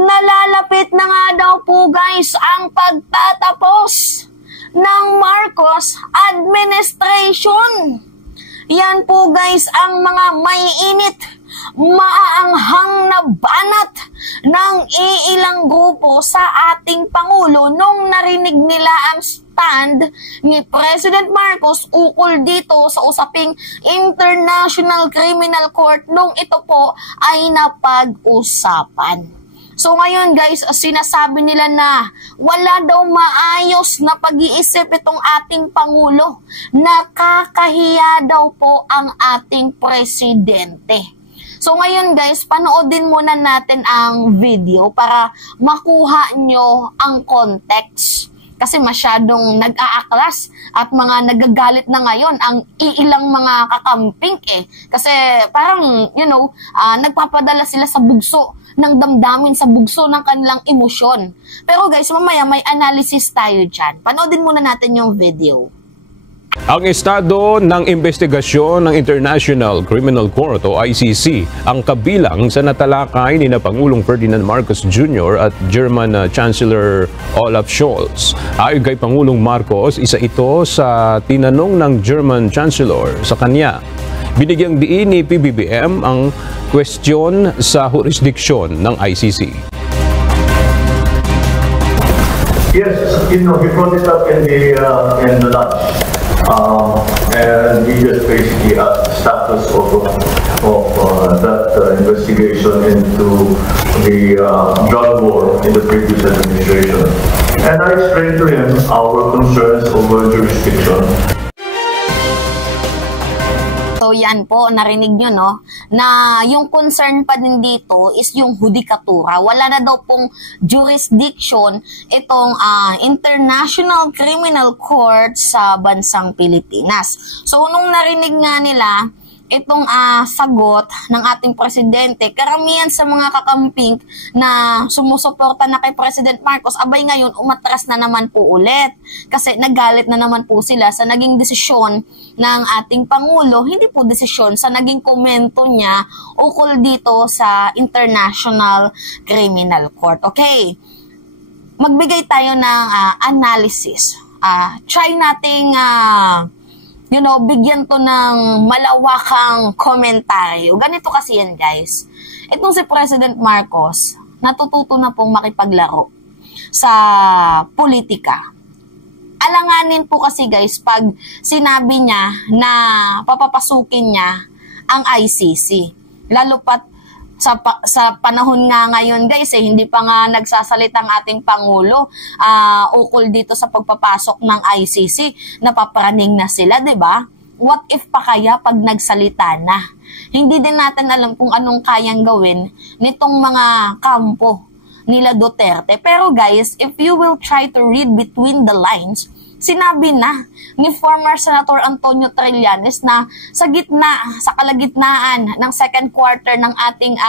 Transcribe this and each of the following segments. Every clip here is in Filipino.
nalalapit na nga daw po guys ang pagtatapos ng Marcos administration. Yan po guys ang mga may init, maaanghang na banat ng iilang grupo sa ating Pangulo nung narinig nila ang stand ni President Marcos ukol dito sa usaping International Criminal Court nung ito po ay napag-usapan. So ngayon guys, sinasabi nila na wala daw maayos na pag-iisip itong ating Pangulo. Nakakahiya daw po ang ating presidente. So ngayon guys, panoodin muna natin ang video para makuha nyo ang context. Kasi masyadong nag-aaklas at mga nagagalit na ngayon ang iilang mga kakamping Kasi parang, nagpapadala sila sa bugso ng damdamin, sa bugso ng kanilang emosyon. Pero guys, mamaya may analysis tayo dyan. Panoodin muna natin yung video. Ang estado ng investigasyon ng International Criminal Court o ICC ang kabilang sa natalakay ni Pangulong Ferdinand Marcos Jr. at German Chancellor Olaf Scholz. Ayon kay Pangulong Marcos, isa ito sa tinanong ng German Chancellor sa kanya. Binigyang diin ni PBBM ang kwestiyon sa jurisdiksyon ng ICC. Yes, he brought it up in the lunch. And he just basically asked the status of that investigation into the drug war in the previous administration. And I explained to him our concerns over jurisdiction. So yan po, narinig nyo no, na yung concern pa din dito is yung hudikatura. Wala na daw pong jurisdiction itong International Criminal Court sa bansang Pilipinas. So nung narinig nga nila itong sagot ng ating presidente, karamihan sa mga kakamping na sumusuporta na kay President Marcos, abay ngayon umatras na naman po ulit. Kasi nagalit na naman po sila sa naging desisyon ng ating Pangulo, hindi po desisyon, sa naging komento niya ukol dito sa International Criminal Court. Okay, magbigay tayo ng analysis. Try nating bigyan to ng malawakang komentaryo. Ganito kasi yan, guys. Itong si President Marcos, natututo na pong makipaglaro sa politika. Alanganin po kasi, guys, pag sinabi niya na papapasukin niya ang ICC. Lalo pat sa panahon nga ngayon, guys, hindi pa nga nagsasalita ang ating Pangulo ukol dito sa pagpapasok ng ICC. Napapraning na sila, 'di ba? What if pa kaya pag nagsalita na? Hindi din natin alam kung anong kayang gawin nitong mga kampo nila Duterte. Pero guys, if you will try to read between the lines, sinabi na ni former Senator Antonio Trillanes na sa kalagitnaan ng second quarter ng ating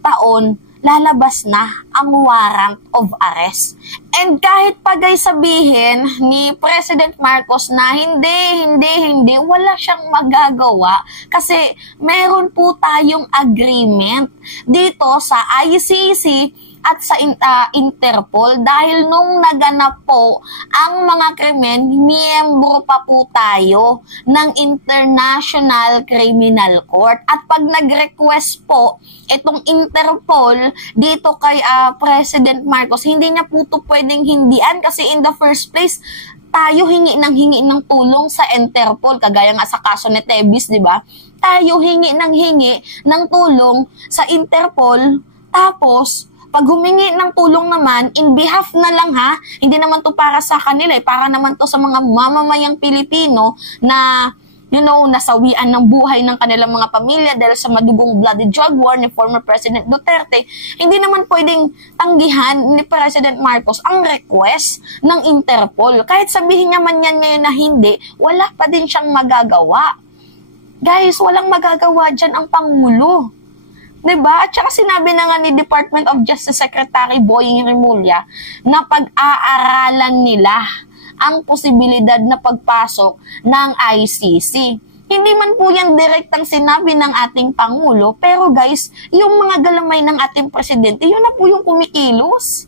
taon, lalabas na ang warrant of arrest. And kahit pa guys sabihin ni President Marcos na hindi, wala siyang magagawa kasi meron po tayong agreement dito sa ICC at sa Interpol dahil nung naganap po ang mga krimen, miyembro pa po tayo ng International Criminal Court. At pag nag-request po itong Interpol dito kay President Marcos, hindi niya po ito pwedeng hindian kasi in the first place, tayo hingi ng tulong sa Interpol, kagaya nga sa kaso ni Tebis, di ba? Tayo hingi ng tulong sa Interpol, tapos pag humingi ng tulong naman, in behalf na lang hindi naman to para sa kanila, para naman to sa mga mamamayang Pilipino na, nasawian ng buhay ng kanilang mga pamilya dahil sa madugong bloody drug war ni former President Duterte. Hindi naman pwedeng tanggihan ni President Marcos ang request ng Interpol. Kahit sabihin niya man yan ngayon na hindi, wala pa din siyang magagawa. Guys, walang magagawa dyan ang Pangulo. Diba? At saka sinabi na nga ni Department of Justice Secretary Boying Rimulya na pag-aaralan nila ang posibilidad na pagpasok ng ICC. Hindi man po yan direktang sinabi ng ating Pangulo, pero guys, yung mga galamay ng ating presidente, yun na po yung kumikilos.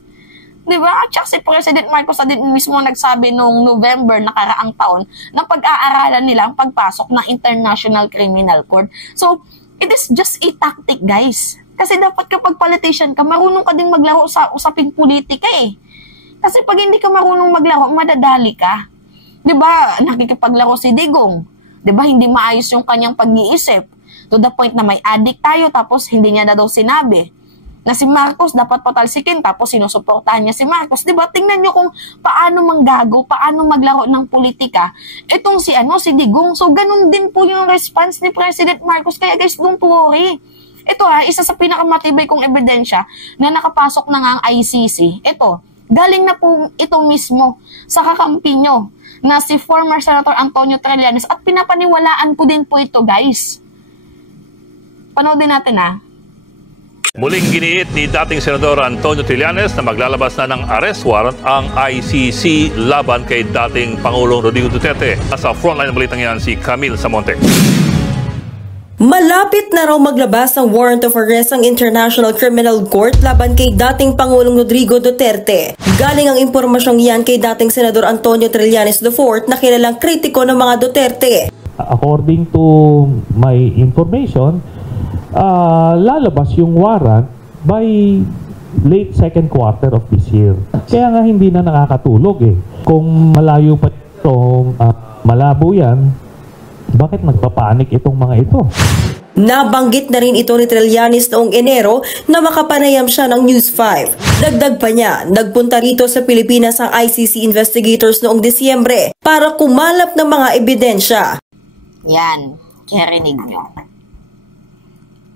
Diba? At saka si President Marcos na din mismo nagsabi noong November nakaraang taon na pag-aaralan nila ang pagpasok ng International Criminal Court. So, it is just a tactic, guys. Kasi dapat kapag politician ka, marunong ka ding maglaro sa usaping politika eh. Kasi pag hindi ka marunong maglaro, madadali ka. Diba? Nakikipaglaro si Digong. Diba? Hindi maayos yung kanyang pag-iisip. To the point na may addict tayo tapos hindi niya na daw sinabi na si Marcos dapat patalsikin tapos sinusuportahan niya si Marcos. Diba? Tingnan nyo kung paano manggago, paano maglaro ng politika. Itong si Digong. So, ganun din po yung response ni President Marcos. Kaya guys, don't worry. Ito isa sa pinakamatibay kong ebidensya na nakapasok na nga ang ICC. Ito, galing na po ito mismo sa kakampi nyo na si former Senator Antonio Trillanes at pinapaniwalaan ko din po ito, guys. Panoodin natin Muling giniit ni dating Senador Antonio Trillanes na maglalabas na ng arrest warrant ang ICC laban kay dating Pangulong Rodrigo Duterte. Sa frontline ng balitang yan si Camille Samonte. Malapit na raw maglabas ng warrant of arrest ang International Criminal Court laban kay dating Pangulong Rodrigo Duterte. Galing ang impormasyong yan kay dating Senador Antonio Trillanes IV na kilalang kritiko ng mga Duterte. According to my information, lalabas yung warrant by late second quarter of this year. Kaya nga hindi na nakakatulog eh. Kung malayo pa ito, malabo yan, bakit nagpapanik itong mga ito? Nabanggit na rin ito ni Trillanes noong Enero na makapanayam siya ng News 5. Dagdag pa niya, nagpunta rito sa Pilipinas ang ICC investigators noong Disyembre para kumalap ng mga ebidensya. Yan, karinig nyo.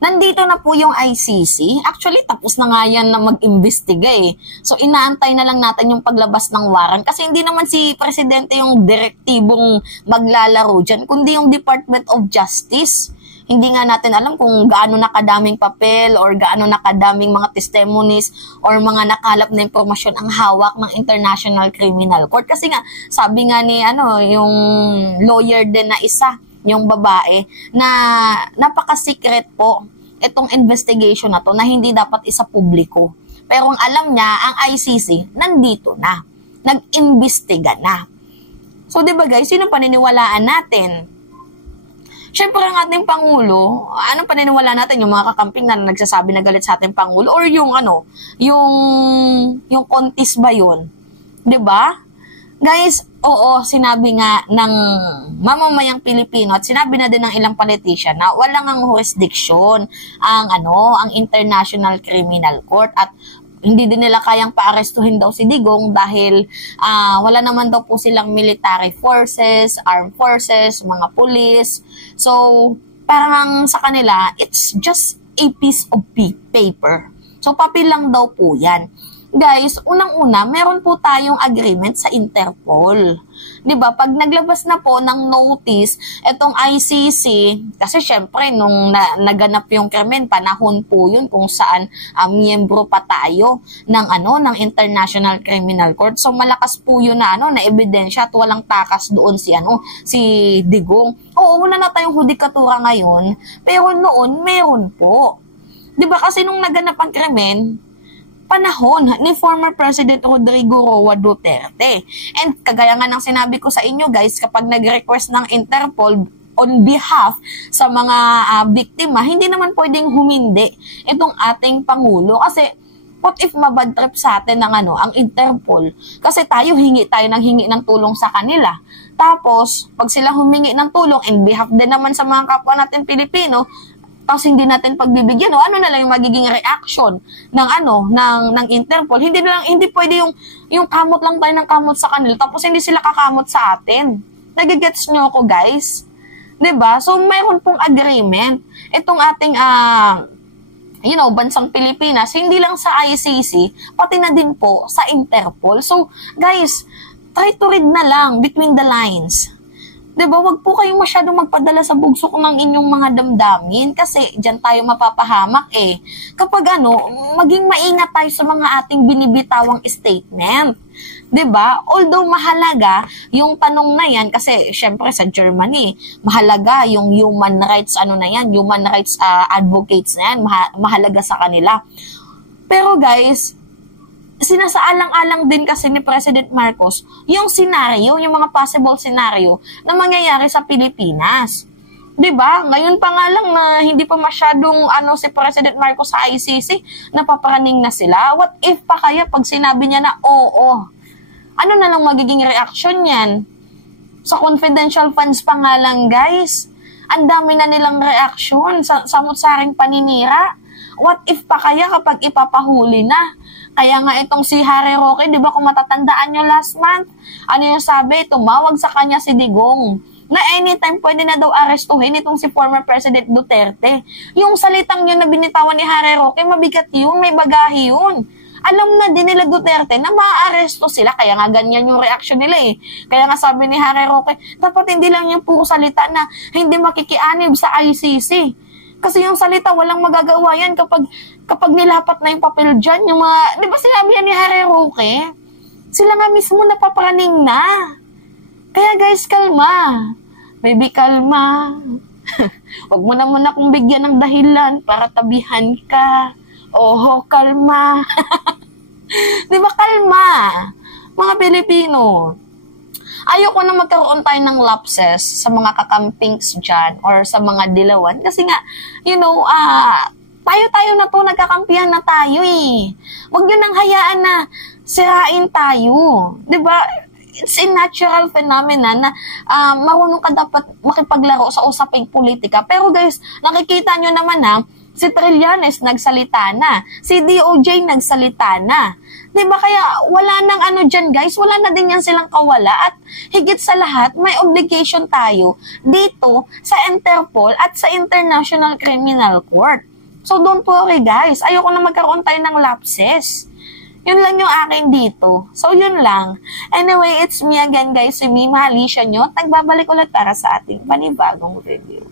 Nandito na po yung ICC. Actually, tapos na nga yan na mag-imbestiga eh. So, inaantay na lang natin yung paglabas ng warrant. Kasi hindi naman si Presidente yung direktibong maglalaro dyan, kundi yung Department of Justice. Hindi nga natin alam kung gaano nakadaming papel or gaano nakadaming mga testimonies or mga nakalap na impormasyon ang hawak ng International Criminal Court. Kasi nga, sabi nga ni yung lawyer din na isa, yung babae, na napaka-secret po itong investigation na to na hindi dapat isa publiko. Pero ang alam niya, ang ICC, nandito na. Nag-imbestiga na. So, di ba guys, yun ang paniniwalaan natin. Siyempre, ang ating Pangulo, anong paniniwala natin? Yung mga kakamping na nagsasabi na galit sa ating Pangulo? Or yung yung kontis ba yun? Di ba? Guys, oo, sinabi nga ng mamamayang Pilipino at sinabi na din ng ilang politician na walang ang jurisdiction ang International Criminal Court at hindi din nila kayang paarestuhin daw si Digong dahil wala naman daw po silang military forces, armed forces, mga police. So, parang sa kanila, it's just a piece of paper. So, papel lang daw po yan. Guys, unang-una, meron po tayong agreement sa Interpol. 'Di ba? Pag naglabas na po ng notice itong ICC, kasi syempre nung naganap yung krimen, panahon po 'yun kung saan miyembro pa tayo ng International Criminal Court. So malakas po 'yun na na ebidensya at walang takas doon si Digong. Oo, wala na tayong hudikatura ngayon, pero noon meron po. 'Di ba? Kasi nung naganap ang krimen, panahon ni former President Rodrigo Roa Duterte. And kagaya nga ng sinabi ko sa inyo guys, kapag nag-request ng Interpol on behalf sa mga biktima, hindi naman pwedeng humindi itong ating Pangulo. Kasi what if mabad trip sa atin ang Interpol? Kasi hingi tayo ng tulong sa kanila. Tapos, pag sila humingi ng tulong in behalf din naman sa mga kapwa natin Pilipino, tapos hindi natin pagbibigyan, ano na lang yung magiging reaction ng Interpol. Hindi pwede yung kamot lang tayo ng kamot sa kanila tapos hindi sila kakamot sa atin. Nagigets nyo ako, guys? 'Di ba? So mayroon pong agreement itong ating bansang Pilipinas, hindi lang sa ICC, pati na din po sa Interpol. So guys, try to read na lang between the lines. 'Di ba? Wag po kayong masyadong magpadala sa bugsok ng inyong mga damdamin kasi diyan tayo mapapahamak eh. Kapag maging maingat tayo sa mga ating binibitawang statement. 'Di ba? Although mahalaga yung tanong na yan kasi syempre sa Germany, mahalaga yung human rights human rights advocates na yan, mahalaga sa kanila. Pero guys, sinasaalang-alang din kasi ni President Marcos yung scenario, yung mga possible scenario na mangyayari sa Pilipinas. 'Di ba? Ngayon pa nga lang na hindi pa masyadong si President Marcos sa ICC, napaparaning na sila. What if pa kaya pag sinabi niya na oo? Ano na lang magiging reaction niyan? Sa confidential funds pa nga lang, guys. Ang dami na nilang reaction sa samot-saring paninira. What if pa kaya kapag ipapahuli na? Kaya nga itong si Harry Roque, di ba kung matatandaan nyo last month, ano yung sabi? Tumawag sa kanya si Digong na anytime pwede na daw arestuhin itong si former President Duterte. Yung salitang yun na binitawan ni Harry Roque, mabigat yun, may bagahe yun. Alam na din nila Duterte na maaaresto sila, kaya nga ganyan yung reaction nila eh. Kaya nga sabi ni Harry Roque, dapat hindi lang yung puro salita na hindi makikianib sa ICC. Kasi yung salita, walang magagawa yan kapag nilapat na yung papel dyan. Yung mga, di ba sinabi yan ni Harry Roque? Sila nga mismo napaparaning na. Kaya guys, kalma. Baby, kalma. Huwag mo naman akong bigyan ng dahilan para tabihan ka. Oho, kalma. Di ba, kalma? Mga Pilipino, ayoko na magkaroon tayo ng lapses sa mga kakampings dyan or sa mga dilawan. Kasi nga, tayo na to, nagkakampihan na tayo eh. Huwag nyo nang hayaan na sirain tayo. Di ba? It's a natural phenomenon na marunong ka dapat makipaglaro sa usaping politika. Pero guys, nakikita nyo naman si Trillanes nagsalita na. Si DOJ nagsalita na. Diba kaya wala nang dyan guys, wala na din yan silang kawala at higit sa lahat may obligation tayo dito sa Interpol at sa International Criminal Court. So don't worry guys, ayoko na magkaroon tayo ng lapses. Yun lang yung akin dito. So yun lang. Anyway, it's me again guys, si Mima Alicia nyo. Nagbabalik ulit para sa ating panibagong review.